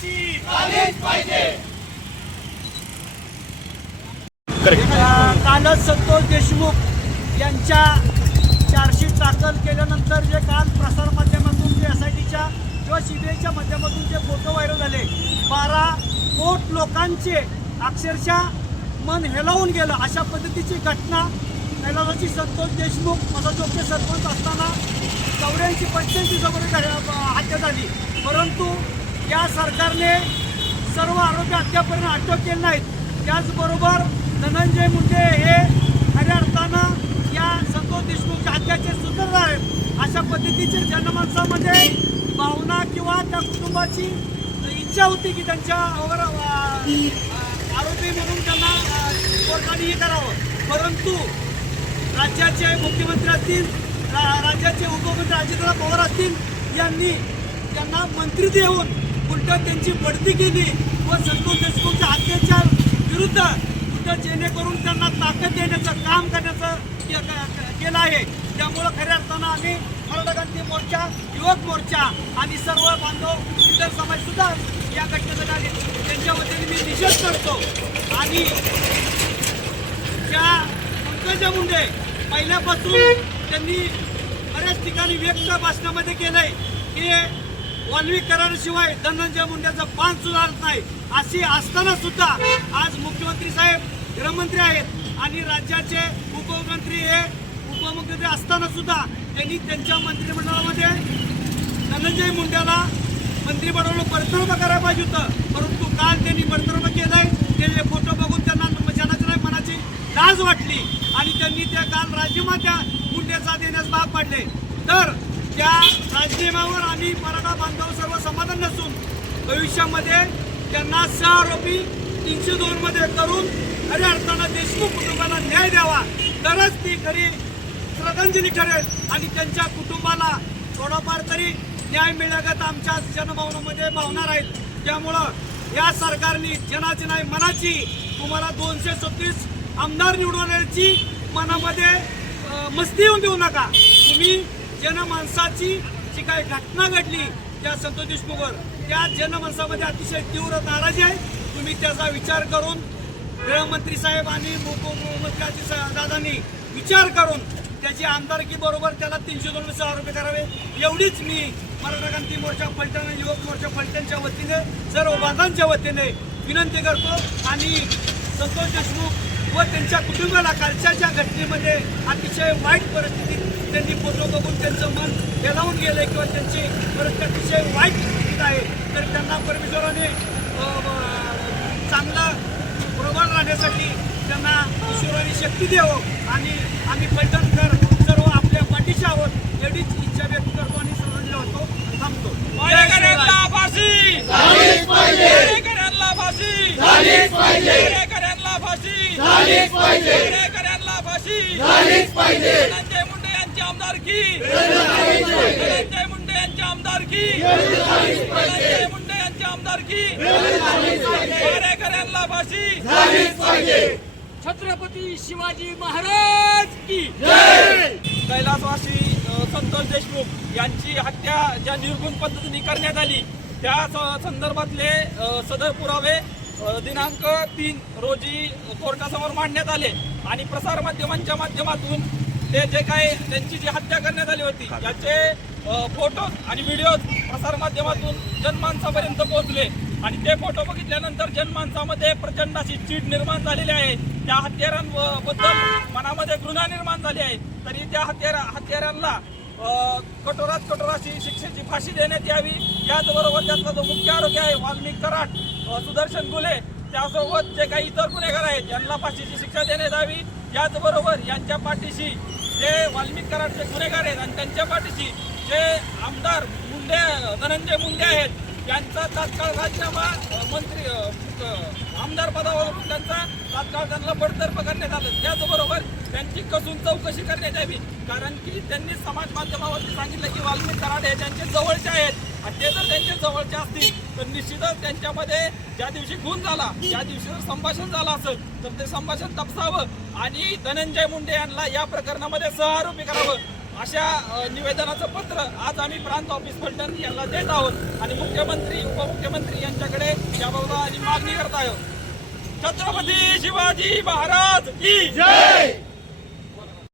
फाशी झालीच पाहिजे। कालच संतोष देशमुख यांच्या चार्जशीट दाखल केल्यानंतर जे काल प्रसारमाध्यमातून जे SITच्या किंवा CBIच्या माध्यमातून जे फोटो व्हायरल झाले, 12 कोट लोकांचे अक्षरशः मन हेलावून गेलं अशा पद्धतीची घटना कैलासवासी संतोष देशमुख मसाजोगचे सरपंच असताना 84-85 हत्या झाली। परंतु या सरकारने सर्व आरोपी अद्यापर्यंत अटक केले नाहीत। त्याचबरोबर धनंजय मुंडे हे खऱ्या अर्थानं या संतोष देशमुखच्या हत्याचे सूत्रधार आहेत अशा पद्धतीचे जनमानसामध्ये भावना किंवा त्या कुटुंबाची इच्छा होती की त्यांच्यावर आरोपी म्हणून त्यांना कोर्टाने हे करावं। परंतु राज्याचे मुख्यमंत्री असतील, राज्याचे उपमुख्यमंत्री अजितदादा पवार असतील यांनी त्यांना मंत्री देऊन उलट त्यांची बढती केली व संतोष देशमुखच्या हत्येच्या विरुद्ध उलट जेणेकरून त्यांना ताकद देण्याचं काम करण्याचं केलं आहे। त्यामुळं खऱ्या अर्थानं आम्ही मराठा क्रांती मोर्चा, युवक मोर्चा आणि सर्व बांधव इतर समाज सुद्धा या घटनेसाठी त्यांच्या वतीने मी निषेध करतो। आणि ज्या पंकजा मुंडे पहिल्यापासून त्यांनी बऱ्याच ठिकाणी व्यक्त भाषणामध्ये केलंय की वाल्मिक कराराशिवाय धनंजय मुंडेचं पान सुधारत नाही, अशी असताना सुद्धा आज मुख्यमंत्री साहेब गृहमंत्री आहेत आणि राज्याचे उपमुख्यमंत्री असताना सुद्धा त्यांनी त्यांच्या मंत्रिमंडळामध्ये धनंजय मुंडेला मंत्री बनवलं, बडतर्फ करायला पाहिजे होतं। परंतु काल त्यांनी बडतर्फ केलंय। ते फोटो बघून त्यांना मनाची लाज वाटली आणि त्यांनी त्या काल राजीनामा मुंडेचा देण्यास भाग पाडले। तर त्या राजीनाम्यावर आम्ही मराठा बांधव सर्व समाधान नसून भविष्यामध्ये त्यांना सहआरोपी 302 मध्ये करून खऱ्या अर्थानं देशमुख कुटुंबाला न्याय द्यावा, तरच ती खरी श्रद्धांजली ठरेल आणि त्यांच्या कुटुंबाला थोडाफार तरी न्याय मिळागत आमच्या जनभावनामध्ये भावना राहील। त्यामुळं या सरकारने जनाची नाही मनाची तुम्हाला 236 आमदार निवडवण्याची मनामध्ये मस्ती येऊन देऊ नका। तुम्ही जनमानसाची जी काही घटना घडली त्या संतोष देशमुखवर, त्या जनमानसामध्ये अतिशय तीव्र नाराजी आहे। तुम्ही त्याचा विचार करून गृहमंत्री साहेब आणि उपमुख्यमंत्री दादांनी विचार करून त्याची आमदारकी बरोबर त्याला 302 सहआरोपी करावे, एवढीच मी मराठा क्रांती मोर्चा फलटण आणि युवक मोर्चा फलटणच्या वतीने सर्व बांधवांच्या वतीने विनंती करतो। आणि संतोष देशमुख व त्यांच्या कुटुंबाला कालच्या घटनेमध्ये अतिशय वाईट परिस्थितीत त्यांनी फोटो बघून त्यांचं मन हेलावून गेलं किंवा त्यांची परिस्थिती अतिशय वाईट स्थितीत आहे, तर त्यांना परमेश्वराने चांगलं प्रबळ राहण्यासाठी त्यांना ईश्वराने शक्ती द्यावं आणि आम्ही फलटणकर सर्व आपल्या पाठीशी आहोत एवढीच इच्छा व्यक्त करतो आणि श्रद्धांजली होतो थांबतो। मारेकऱ्यांना फाशी झालीच पाहिजे, मारेकऱ्यांना फाशी झालीच पाहिजे, मारेकऱ्यांना फाशी झालीच पाहिजे, मारेकऱ्यांना फाशी झालीच पाहिजे। धनंजय मुंडे यांची आमदारकी झालीच पाहिजे, धनंजय मुंडे यांची आमदारकी झालीच पाहिजे, धनंजय मुंडे यांची आमदारकी झालीच पाहिजे, मारेकऱ्यांना फाशी झालीच पाहिजे। छत्रपती शिवाजी महाराज की जय। कैलासवासी संतोष देशमुख यांची हत्या ज्या निर्गुण पद्धतीने करण्यात आली त्या संदर्भातले सदर पुरावे दिनांक 3 रोजी कोर्टासमोर मांडण्यात आले आणि प्रसारमाध्यमांच्या माध्यमातून ते जे काही त्यांची जी हत्या करण्यात आली होती याचे फोटोज आणि व्हिडिओज प्रसारमाध्यमातून जनमानसापर्यंत पोहोचले आणि ते फोटो बघितल्यानंतर जनमानसामध्ये प्रचंड अशी चीड निर्माण झालेली आहे। त्या हत्यारांबद्दल मनामध्ये घृणा निर्माण झाली आहे, तरी त्या हत्यारांना कठोरात कठोर अशी शिक्षेची फाशी देण्यात यावी। याचबरोबर त्यातला जो मुख्य आरोपी आहे वाल्मिक कराड, सुदर्शन गुले, त्यासोबत जे काही इतर गुन्हेगार आहेत यांना फाशीची शिक्षा देण्यात यावी। याचबरोबर यांच्या पाठीशी जे वाल्मिक कराडचे गुन्हेगार आहेत आणि त्यांच्या पाठीशी जे आमदार धनंजय मुंडे आहेत यांचा तात्काळ राजीनामा मंत्री आमदार पदावरून त्यांचा तात्काळ त्यांना बडतर्फ करण्यात आलं। त्याचबरोबर त्यांची कसून चौकशी करण्यात यावी, कारण की त्यांनी समाज माध्यमावरती सांगितलं की वाल्मिक कराड हे त्यांचे जवळचे आहेत आणि ते जर त्यांचे जवळचे असतील तर निश्चितच त्यांच्यामध्ये ज्या दिवशी खून झाला ज्या दिवशी जर संभाषण झालं असेल तर ते संभाषण तपासावं आणि धनंजय मुंडे यांना या प्रकरणामध्ये सहआरोपी करावं अशा निवेदनाचं पत्र आज आम्ही प्रांत ऑफिस फलटण यांना देत आहोत आणि मुख्यमंत्री उपमुख्यमंत्री यांच्याकडे याबाबत आणि मागणी करत आहोत. छत्रपती शिवाजी महाराज की जय.